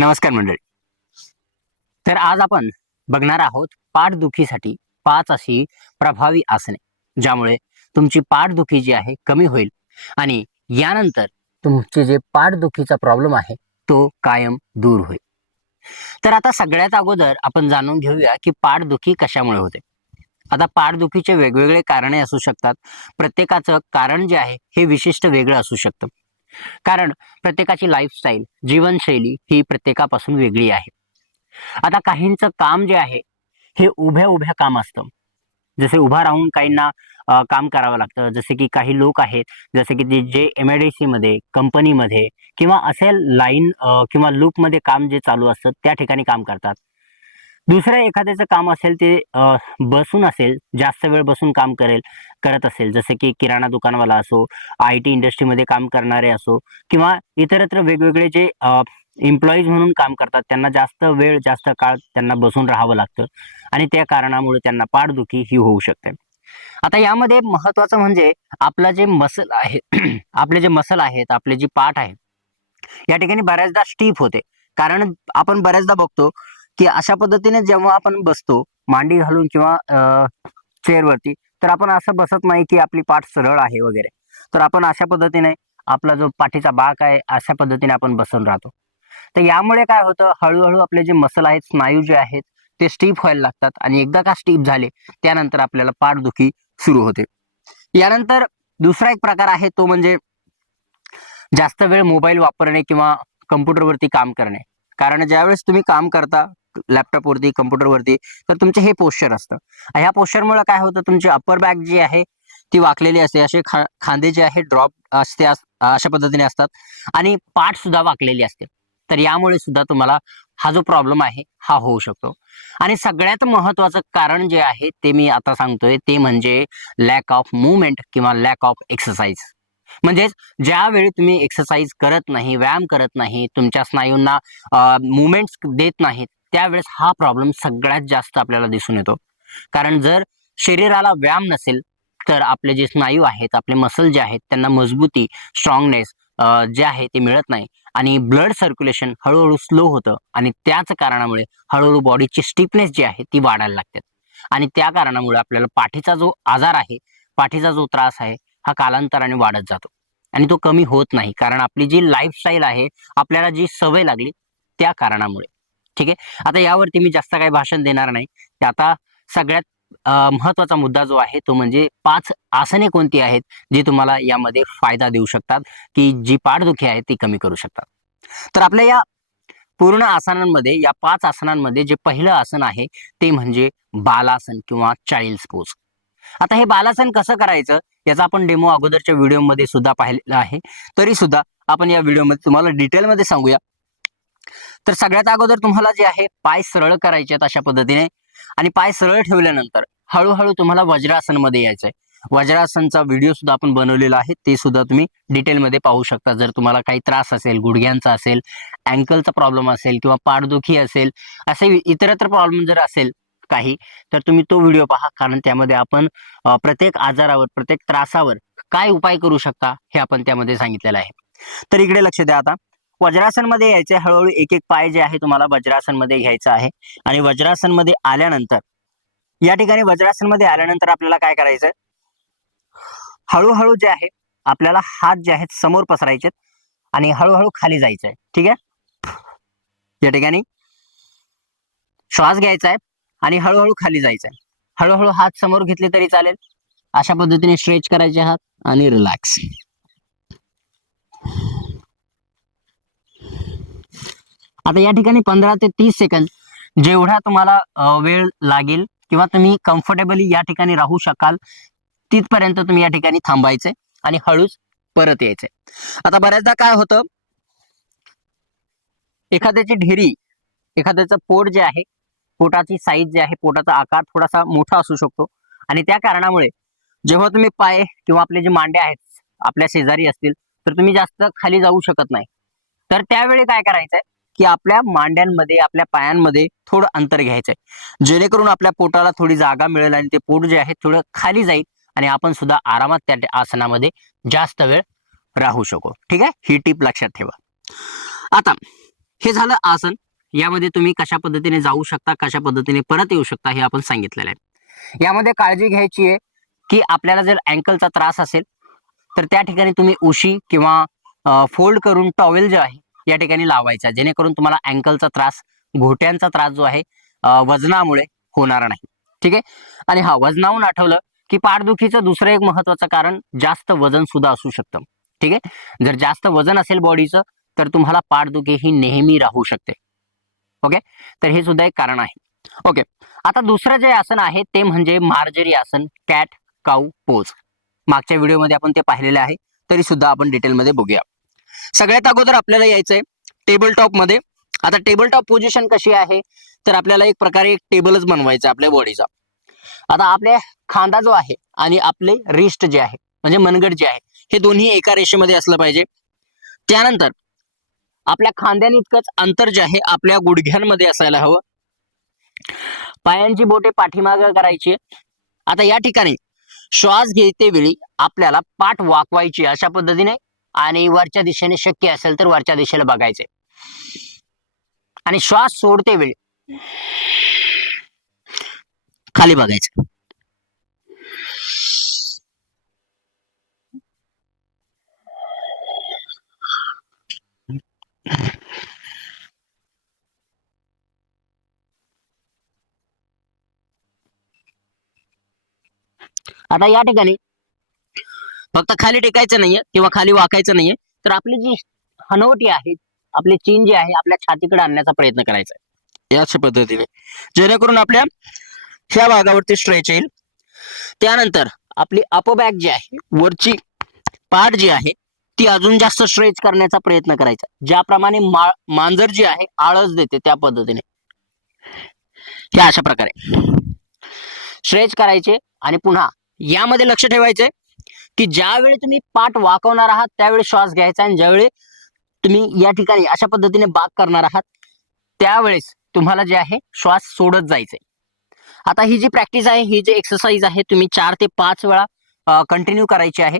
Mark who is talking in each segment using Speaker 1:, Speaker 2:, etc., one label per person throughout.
Speaker 1: नमस्कार मंडळी. तर आज आपण बघणार आहोत पाठदुखीसाठी पाच अशी प्रभावी आसने ज्यामुळे तुमची पाठदुखी जी आहे कमी होईल आणि यानंतर तुमचे जे पाठदुखीचा प्रॉब्लेम आहे तो कायम दूर होईल. तर आता सगळ्यात अगोदर आपण जाणून घेऊया की पाठदुखी कशामुळे होते. आता पाठदुखीचे वेगवेगळे कारणे असू शकतात. प्रत्येकाचं कारण जे आहे हे विशिष्ट वेगळं असू शकतं. कारण प्रत्येकाची लाईफस्टाईल जीवनशैली ही प्रत्येकापासून वेगळी आहे. आता काहींचं काम जे आहे हे उभ्या उभ्या काम असतं. जसे उभा राहून काहींना काम करावं लागतं. जसे की काही लोक आहेत जसे की ते जे एम आय डी सीमध्ये कंपनीमध्ये किंवा असे लाईन किंवा लूपमध्ये काम जे चालू असतं त्या ठिकाणी काम करतात. दुसऱ्या एखाद्याचं काम असेल ते बसून असेल जास्त वेळ बसून काम करेल करत असेल जसे की किराणा दुकानवाला असो आय टी इंडस्ट्रीमध्ये काम करणारे असो किंवा इतरत्र वेगवेगळे जे एम्प्लॉईज म्हणून काम करतात त्यांना जास्त वेळ जास्त काळ त्यांना बसून राहावं लागतं. आणि त्या कारणामुळे त्यांना पाठदुखी ही होऊ शकते. आता यामध्ये महत्वाचं म्हणजे आपला जे मसल आहे आपले जे मसल आहेत आपले जी पाठ आहे या ठिकाणी बऱ्याचदा स्टीप होते. कारण आपण बऱ्याचदा बघतो की अशा पद्धतीने जेव्हा आपण बसतो मांडी घालून किंवा चेअरवरती तर आपण असं बसत नाही की आपली पाठ सरळ आहे वगैरे. तर आपण अशा पद्धतीने आपला जो पाठीचा बाक आहे अशा पद्धतीने आपण बसून राहतो. तर यामुळे काय होतं हळूहळू आपले जे मसल आहेत स्नायू जे आहेत ते स्टीप व्हायला लागतात आणि एकदा का स्टीप झाले त्यानंतर आपल्याला पाठदुखी सुरू होते. यानंतर दुसरा एक प्रकार आहे तो म्हणजे जास्त वेळ मोबाईल वापरणे किंवा कम्प्युटरवरती काम करणे. कारण ज्यावेळेस तुम्ही काम करता लॅपटॉपवरती कम्प्युटरवरती तर तुमचे हे पोश्चर असतं. ह्या पोश्चरमुळे काय होतं? तुमची अप्पर बॅक जी आहे ती वाकलेली असते. असे खा खांदे जे आहे ड्रॉप असते अशा पद्धतीने असतात. आणि पाठ सुद्धा वाकलेली असते. तर यामुळे सुद्धा तुम्हाला हा जो प्रॉब्लेम आहे हा होऊ शकतो. आणि सगळ्यात महत्वाचं कारण जे आहे ते मी आता सांगतोय. ते म्हणजे लॅक ऑफ मुवमेंट किंवा लॅक ऑफ एक्सरसाइज म्हणजेच ज्यावेळी तुम्ही एक्सरसाइज करत नाही व्यायाम करत नाही तुमच्या स्नायूंना मुवमेंट्स देत नाहीत त्यावेळेस हा प्रॉब्लेम सगळ्यात जास्त आपल्याला दिसून येतो. कारण जर शरीराला व्यायाम नसेल तर आपले जे स्नायू आहेत आपले मसल जे आहेत त्यांना मजबूती स्ट्रॉंगनेस जे आहे ते मिळत नाही. आणि ब्लड सर्क्युलेशन हळूहळू स्लो होतं आणि त्याच कारणामुळे हळूहळू बॉडीची स्टिफनेस जी आहे ती वाढायला लागते. आणि त्या कारणामुळे आपल्याला पाठीचा जो आजार आहे पाठीचा जो त्रास आहे हा कालांतराने वाढत जातो. आणि तो कमी होत नाही. कारण आपली जी लाईफस्टाईल आहे आपल्याला जी सवय लागली त्या कारणामुळे. ठीक आहे? आता यावरती मी जास्त काही भाषण देणार नाही. ते आता सगळ्यात महत्त्वाचा मुद्दा जो आहे तो म्हणजे पाच आसने कोणती आहेत जी तुम्हाला यामध्ये फायदा देऊ शकतात की जी पाठदुखी आहे ती कमी करू शकतात. तर आपल्या या पूर्ण आसनांमध्ये या पाच आसनांमध्ये जे पहिलं आसन आहे ते म्हणजे बालासन किंवा चाइल्ड पोज. आता हे बालासन कसं करायचं याचा आपण डेमो अगोदरच्या व्हिडिओमध्ये सुद्धा पाहिलेला आहे. तरी सुद्धा आपण या व्हिडिओमध्ये तुम्हाला डिटेलमध्ये सांगूया. तर सगळ्यात अगोदर तुम्हाला जे आहे पाय सरळ करायचे आहेत अशा पद्धतीने. आणि पाय सरळ ठेवल्यानंतर हळूहळू तुम्हाला वज्रासनमध्ये यायचं आहे वज्रासनचा व्हिडिओ सुद्धा आपण बनवलेला आहे. ते सुद्धा तुम्ही डिटेलमध्ये पाहू शकता. जर तुम्हाला काही त्रास असेल गुडघ्यांचा असेल अँकलचा प्रॉब्लेम असेल किंवा पाठदुखी असेल असे इतरत्र प्रॉब्लेम जर असेल काही तर तुम्ही तो व्हिडिओ पहा. कारण त्यामध्ये आपण प्रत्येक आजारावर प्रत्येक त्रासावर काय उपाय करू शकता हे आपण त्यामध्ये सांगितलेलं आहे. तर इकडे लक्ष द्या आता. वज्रासनमध्ये यायचे हळूहळू एक एक पाय जे आहे तुम्हाला वज्रासनमध्ये घ्यायचं आहे. आणि वज्रासनमध्ये आल्यानंतर या ठिकाणी वज्रासनमध्ये आल्यानंतर आपल्याला काय करायचंय? हळूहळू जे आहे आपल्याला हात जे आहेत समोर पसरायचे आणि हळूहळू खाली जायचं आहे ठीक आहे? या ठिकाणी श्वास घ्यायचा आहे आणि हळूहळू खाली जायचं आहे हळूहळू हात समोर घेतले तरी चालेल. अशा पद्धतीने स्ट्रेच करायचे हात आणि रिलॅक्स. आता या ठिकाणी पंधरा ते तीस सेकंद जेवढा तुम्हाला वेळ लागेल किंवा तुम्ही कम्फर्टेबली या ठिकाणी राहू शकाल तिथपर्यंत तुम्ही या ठिकाणी थांबायचे आणि हळूच परत यायचे. आता बऱ्याचदा काय होतं एखाद्याची ढेरी एखाद्याचं पोट जे आहे पोटाची साईज जे आहे पोटाचा आकार थोडासा मोठा असू शकतो आणि त्या कारणामुळे जेव्हा तुम्ही पाय किंवा आपले जे मांडे आहेत आपल्या शेजारी असतील तर तुम्ही जास्त खाली जाऊ शकत नाही. तर त्यावेळी काय करायचंय की आपल्या मांड्यांमध्ये आपल्या पायांमध्ये थोडं अंतर घ्यायचंय. जेणेकरून आपल्या पोटाला थोडी जागा मिळेल आणि ते पोट जे आहे थोडं खाली जाईल आणि आपण सुद्धा आरामात त्या आसनामध्ये जास्त वेळ राहू शकू. ठीक आहे? ही टीप लक्षात ठेवा. आता हे झालं आसन. यामध्ये तुम्ही कशा पद्धतीने जाऊ शकता कशा पद्धतीने परत येऊ शकता हे आपण सांगितलेलं आहे. यामध्ये काळजी घ्यायची आहे की आपल्याला जर अँकलचा त्रास असेल तर त्या ठिकाणी तुम्ही उशी किंवा फोल्ड करून टॉवेल जे आहे या ठिकाणी लावायचा जेणेकरून तुम्हाला अँकलचा त्रास घोट्यांचा त्रास जो आहे वजनामुळे होणार नाही. ठीक आहे? आणि हा वजनाहून आठवलं की पाठदुखीचं दुसरं एक महत्वाचं कारण जास्त वजन सुद्धा असू शकतं. ठीक आहे? जर जास्त वजन असेल बॉडीचं तर तुम्हाला पाठदुखी ही नेहमी राहू शकते. ओके? तर हे सुद्धा एक कारण आहे. ओके? आता दुसरं जे आसन आहे ते म्हणजे मार्जरी आसन कॅट काऊ पोज. मागच्या व्हिडिओमध्ये आपण ते पाहिलेले आहे. तरी सुद्धा आपण डिटेलमध्ये बघूया. सगळ्यात अगोदर आपल्याला यायचंय टेबल टॉपमध्ये. आता टेबल टॉप पोझिशन कशी आहे? तर आपल्याला एक प्रकारे एक टेबलच बनवायचं आहे आपल्या बॉडीचा आता आपल्या खांदा जो आहे आणि आपले रिस्ट जे आहे म्हणजे मनगट जे आहे हे दोन्ही एका रेषेमध्ये असलं पाहिजे. त्यानंतर आपल्या खांद्याने इतकंच अंतर जे आहे आपल्या गुडघ्यांमध्ये असायला हवं. पायांची बोटे पाठीमाग करायची. आता या ठिकाणी श्वास घेते वेळी आपल्याला पाठ वाकवायची अशा पद्धतीने. आणि वरच्या दिशेने शक्य असेल तर वरच्या दिशेला बघायचे आणि श्वास सोडते वेळी. खाली बघायचं. आता या ठिकाणी फक्त खाली टेकायचं नाहीये किंवा खाली वाकायचं नाहीये तर आपली जी हनवटी आहे आपली चीन जी आहे आपल्या छातीकडे आणण्याचा प्रयत्न करायचा आहे. याच पद्धतीने. जेणेकरून आपल्या ह्या भागावरती स्ट्रेच येईल. त्यानंतर आपली अपबॅक जी आहे वरची पाठ जी आहे ती अजून जास्त स्ट्रेच करण्याचा प्रयत्न करायचा ज्याप्रमाणे मांजर जी आहे आळस देते त्या पद्धतीने. हे अशा प्रकारे. स्ट्रेच करायचे आणि पुन्हा यामध्ये लक्ष ठेवायचे की ज्यावेळी तुम्ही पाठ वाकवणार आहात त्यावेळी श्वास घ्यायचा आणि ज्यावेळी तुम्ही या ठिकाणी अशा पद्धतीने बाग करणार आहात त्यावेळेस तुम्हाला जे आहे श्वास सोडत जायचे. आता ही जी प्रॅक्टिस आहे ही जी एक्सरसाइज आहे तुम्ही चार ते पाच वेळा कंटिन्यू करायची आहे.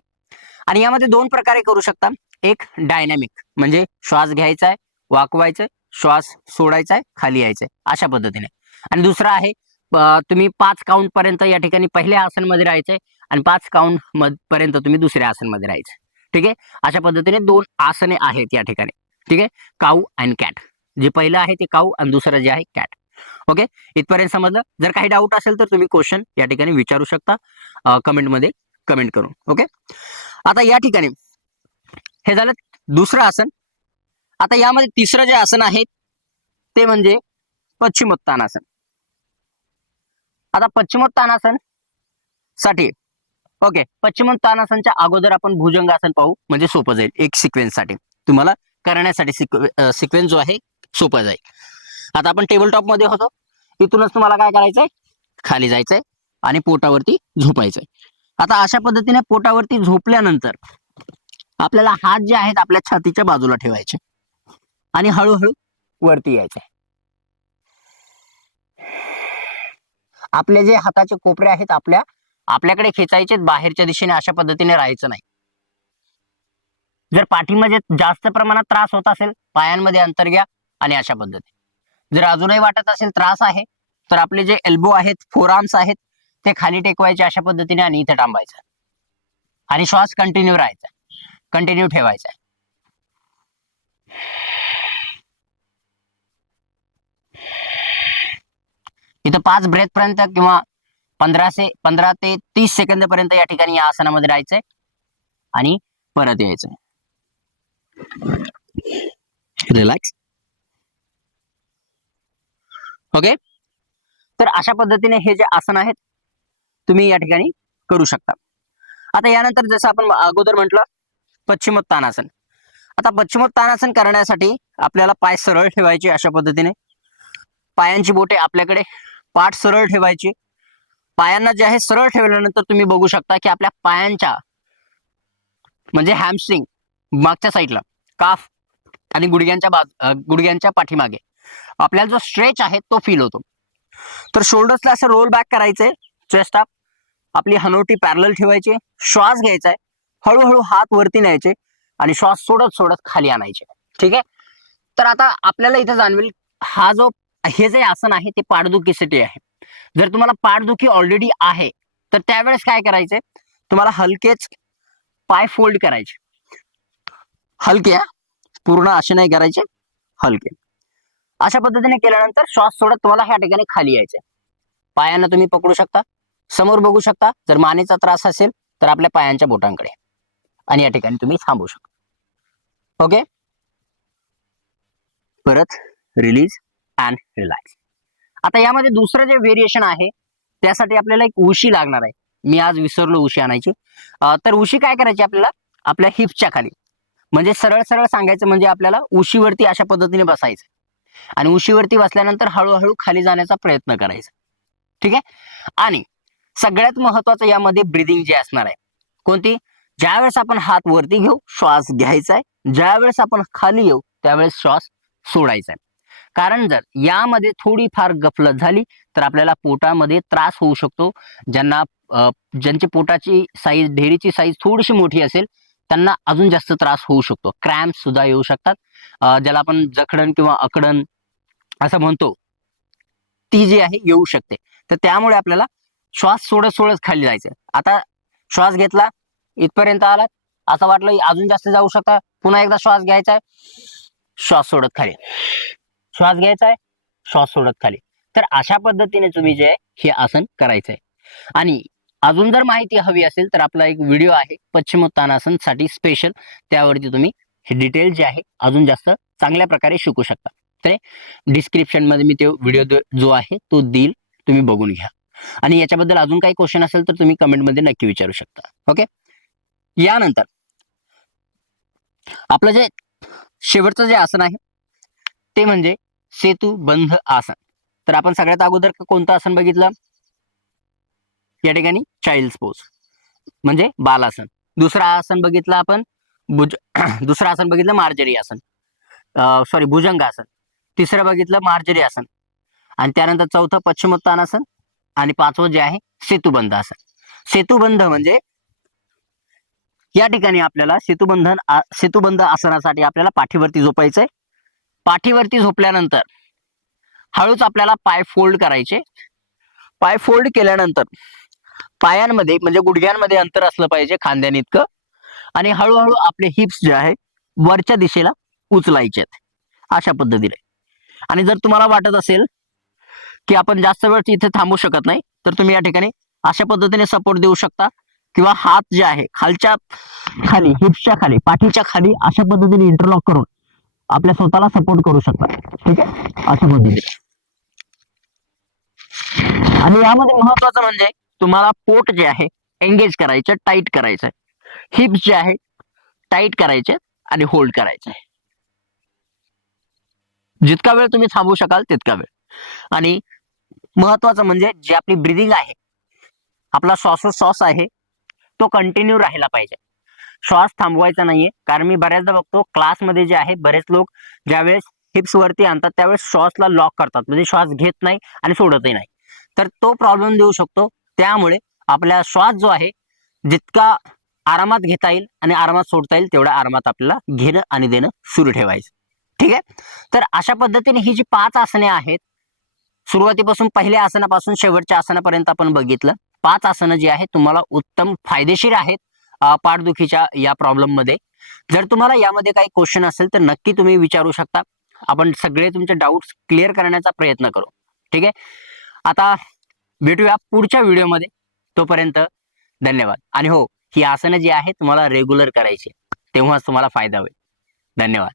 Speaker 1: आणि यामध्ये दोन प्रकारे करू शकता. एक डायनॅमिक म्हणजे श्वास घ्यायचा आहे वाकवायचा आहे, श्वास सोडायचा आहे खाली यायचंय अशा पद्धतीने. आणि दुसरा आहे तुम्ही पाच काउंट पर्यंत या ठिकाणी पहिल्या आसनमध्ये राहायचंय आणि पाच काउंट पर्यंत तुम्ही दुसऱ्या आसनमध्ये राहायचं ठीक आहे? अशा पद्धतीने दोन आसने आहेत या ठिकाणी. ठीक आहे? Cow and cat. जे पहिलं आहे ते काऊ आणि दुसरं जे आहे कॅट. ओके? इथपर्यंत समजलं? जर काही डाऊट असेल तर तुम्ही क्वेश्चन या ठिकाणी विचारू शकता. कमेंटमध्ये कमेंट करून. ओके? आता या ठिकाणी हे झालं दुसरं आसन. आता यामध्ये तिसरं जे आसन आहे ते म्हणजे पश्चिमोत्तानासन आता पश्चिमोत्तानासनसाठी. ओके पश्चिमोत्तानासनच्या अगोदर आपण भुजंगासन पाहू म्हणजे सोपं जाईल एक सिक्वेन्ससाठी. तुम्हाला करण्यासाठी सिक्वेन्स जो आहे सोपं जाईल. आता आपण टेबल टॉपमध्ये होतो. इथूनच तुम्हाला काय करायचंय? खाली जायचंय आणि पोटावरती झोपायचंय. आता अशा पद्धतीने पोटावरती झोपल्यानंतर आपल्याला हात जे आहेत आपल्या छातीच्या बाजूला ठेवायचे आणि हळूहळू वरती यायचे. आपले जे हाताचे कोपरे आहेत आपल्या आपल्याकडे खेचायचे बाहेरच्या दिशेने अशा पद्धतीने राहायचं नाही. जर पाठीमध्ये जास्त प्रमाणात त्रास होत असेल पायांमध्ये अंतर घ्या आणि अशा पद्धती जर अजूनही वाटत असेल त्रास आहे तर आपले जे एल्बो आहेत फोरआर्म्स आहेत ते खाली टेकवायचे अशा पद्धतीने आणि इथे थांबायचं. आणि श्वास कंटिन्यू राहायचा. कंटिन्यू ठेवायचा. इथं पाच ब्रेथ पर्यंत किंवा पंधराशे पंधरा ते तीस सेकंद पर्यंत या ठिकाणी या आसनामध्ये राहायचंय. आणि परत यायचंय. रिलॅक्स ओके तर अशा पद्धतीने हे जे आसन आहेत तुम्ही या ठिकाणी करू शकता. आता यानंतर जसं आपण अगोदर म्हटलं पश्चिमोत्तानासन आता पश्चिमोत्तानासन करण्यासाठी आपल्याला पाय सरळ ठेवायचे अशा पद्धतीने. पायांची बोटे आपल्याकडे पाठ सरळ ठेवायचे. पायांना जे आहे सरळ ठेवल्यानंतर तुम्ही बघू शकता की आपल्या पायांच्या म्हणजे हॅमस्ट्रिंग मागच्या साईडला काफ आणि गुडघ्यांच्या बाजू गुडघ्यांच्या पाठीमागे. आपल्याला जो स्ट्रेच आहे तो फील होतो. तर शोल्डर्सला असं रोल बॅक करायचंय चेस्ट अप आपली हनोटी पॅरल ठेवायची श्वास घ्यायचा आहे हळूहळू हात वरती न्यायचे आणि श्वास सोडत सोडत खाली आणायचे. ठीक आहे? तर आता आपल्याला इथं जाणवेल हा जो हे जे आसन आहे ते पाठदुखीसाठी आहे. जर तुम्हाला पाठदुखी ऑलरेडी आहे तर त्यावेळेस काय करायचंय तुम्हाला हलकेच पाय फोल्ड करायचे. हलके पूर्ण असे नाही करायचे हलके. अशा पद्धतीने केल्यानंतर श्वास सोडत तुम्हाला ह्या ठिकाणी खाली यायचे. पायांना तुम्ही पकडू शकता. समोर बघू शकता जर मानेचा त्रास असेल तर आपल्या पायांच्या बोटांकडे. आणि या ठिकाणी तुम्ही थांबू शकता. ओके परत रिलीज अँड रिलॅक्स आता यामध्ये दुसरं जे व्हेरिएशन आहे त्यासाठी आपल्याला एक उशी लागणार आहे. मी आज विसरलो उशी आणायची. तर उशी काय करायची आपल्याला? आपल्या हिपच्या खाली. म्हणजे सरळ सरळ सांगायचं म्हणजे आपल्याला उशीवरती अशा पद्धतीने बसायचं. आणि उशीवरती बसल्यानंतर हळूहळू खाली जाण्याचा प्रयत्न करायचा. ठीक आहे? आणि सगळ्यात महत्वाचं यामध्ये ब्रिदिंग जे असणार आहे. कोणती? ज्यावेळेस आपण हात वरती घेऊ श्वास घ्यायचा आहे. ज्यावेळेस आपण खाली येऊ त्यावेळेस श्वास सोडायचा आहे. कारण जर यामध्ये थोडीफार गफलत झाली तर आपल्याला पोटामध्ये त्रास होऊ शकतो. ज्यांना ज्यांची पोटाची साईज ढेरीची साईज थोडीशी मोठी असेल त्यांना अजून जास्त त्रास होऊ शकतो. क्रॅम्प सुद्धा येऊ शकतात. ज्याला आपण जखडण किंवा अकडण असं म्हणतो ती जी आहे येऊ शकते. तर त्यामुळे आपल्याला श्वास सोडत सोडत खाली जायचं आता श्वास घेतला इथपर्यंत आला असं वाटलं अजून जास्त जाऊ शकता. पुन्हा एकदा श्वास घ्यायचा आहे. श्वास सोडत खाली. श्वास घ्यायचा आहे श्वास सोडत खाली. तर अशा पद्धतीने तुम्ही जे आहे हे आसन करायचंय. आणि अजून जर माहिती हवी असेल तर आपला एक व्हिडिओ आहे पश्चिमोत्तानासनसाठी स्पेशल त्यावरती तुम्ही हे डिटेल जे आहे अजून जास्त चांगल्या प्रकारे शिकू शकता. तर डिस्क्रिप्शनमध्ये मी तो व्हिडिओ जो आहे तो देईल तुम्ही बघून घ्या. आणि याच्याबद्दल अजून काही क्वेश्चन असेल तर तुम्ही कमेंटमध्ये नक्की विचारू शकता. ओके यानंतर आपलं जे शेवटचं जे आसन आहे ते म्हणजे सेतू बंध आसन. तर आपण सगळ्यात अगोदर कोणतं आसन बघितलं? या ठिकाणी चाइल्ड पोज म्हणजे बालासन. दुसरं आसन बघितलं आपण भुज दुसरं आसन बघितलं मार्जरी आसन. सॉरी भुजंग आसन. तिसरं बघितलं मार्जरी आसन. आणि त्यानंतर चौथं पश्चिमोत्तानासन आणि पाचवं जे आहे सेतुबंध आसन. सेतुबंध म्हणजे या ठिकाणी आपल्याला सेतुबंधन सेतुबंध आसनासाठी आपल्याला पाठीवरती झोपायचंय. पाठीवरती झोपल्यानंतर हळूच आपल्याला पाय फोल्ड करायचे. पाय फोल्ड केल्यानंतर पायांमध्ये म्हणजे गुडघ्यांमध्ये अंतर असलं पाहिजे खांद्याने इतकं. आणि हळूहळू आपले हिप्स जे आहे वरच्या दिशेला उचलायचे अशा पद्धतीने. आणि जर तुम्हाला वाटत असेल की आपण जास्त वेळ इथे थांबू शकत नाही तर तुम्ही या ठिकाणी अशा पद्धतीने सपोर्ट देऊ शकता. किंवा हात जे आहे खालच्या खाली हिप्सच्या खाली पाठीच्या खाली अशा पद्धतीने इंटरलॉक करून आपल्या स्वतःला सपोर्ट करू शकतात. ठीक आहे? अशा पद्धतीने. आणि यामध्ये महत्वाचं म्हणजे तुम्हाला पोट जे आहे एंगेज करायचं टाईट करायचं हिप्स जे आहे टाईट करायचे आणि होल्ड करायचे. जितका वेळ तुम्ही थांबू शकाल तितका वेळ. आणि महत्वाचं म्हणजे जी आपली ब्रिदिंग आहे आपला श्वासोश्वास आहे तो कंटिन्यू राहिला पाहिजे. श्वास थांबवायचा नाहीये. कारण मी बऱ्याचदा बघतो क्लासमध्ये जे आहे बरेच लोक ज्यावेळेस हिप्स वरती आणतात त्यावेळेस श्वासला लॉक करतात. म्हणजे श्वास घेत नाही आणि सोडतही नाही. तर तो प्रॉब्लेम देऊ शकतो. त्यामुळे आपला श्वास जो आहे जितका आरामात घेता येईल आणि आरामात सोडता येईल तेवढ्या आरामात आपल्याला घेणं आणि देणं सुरू ठेवायचं. ठीक आहे? तर अशा पद्धतीने ही जी पाच आसने आहेत सुरुवातीपासून पहिल्या आसनापासून शेवटच्या आसनापर्यंत आपण बघितलं. पाच आसनं जी आहेत तुम्हाला उत्तम फायदेशीर आहेत. पाठदुखीच्या या प्रॉब्लेममध्ये. जर तुम्हाला यामध्ये काही क्वेश्चन असेल तर नक्की तुम्ही विचारू शकता. आपण सगळे तुमचे डाऊट्स क्लिअर करण्याचा प्रयत्न करू. ठीक आहे? आता भेटूया पुढच्या व्हिडिओमध्ये तोपर्यंत धन्यवाद. आणि हो ही आसनं जी आहे तुम्हाला रेग्युलर करायची तेव्हाच तुम्हाला फायदा होईल. धन्यवाद.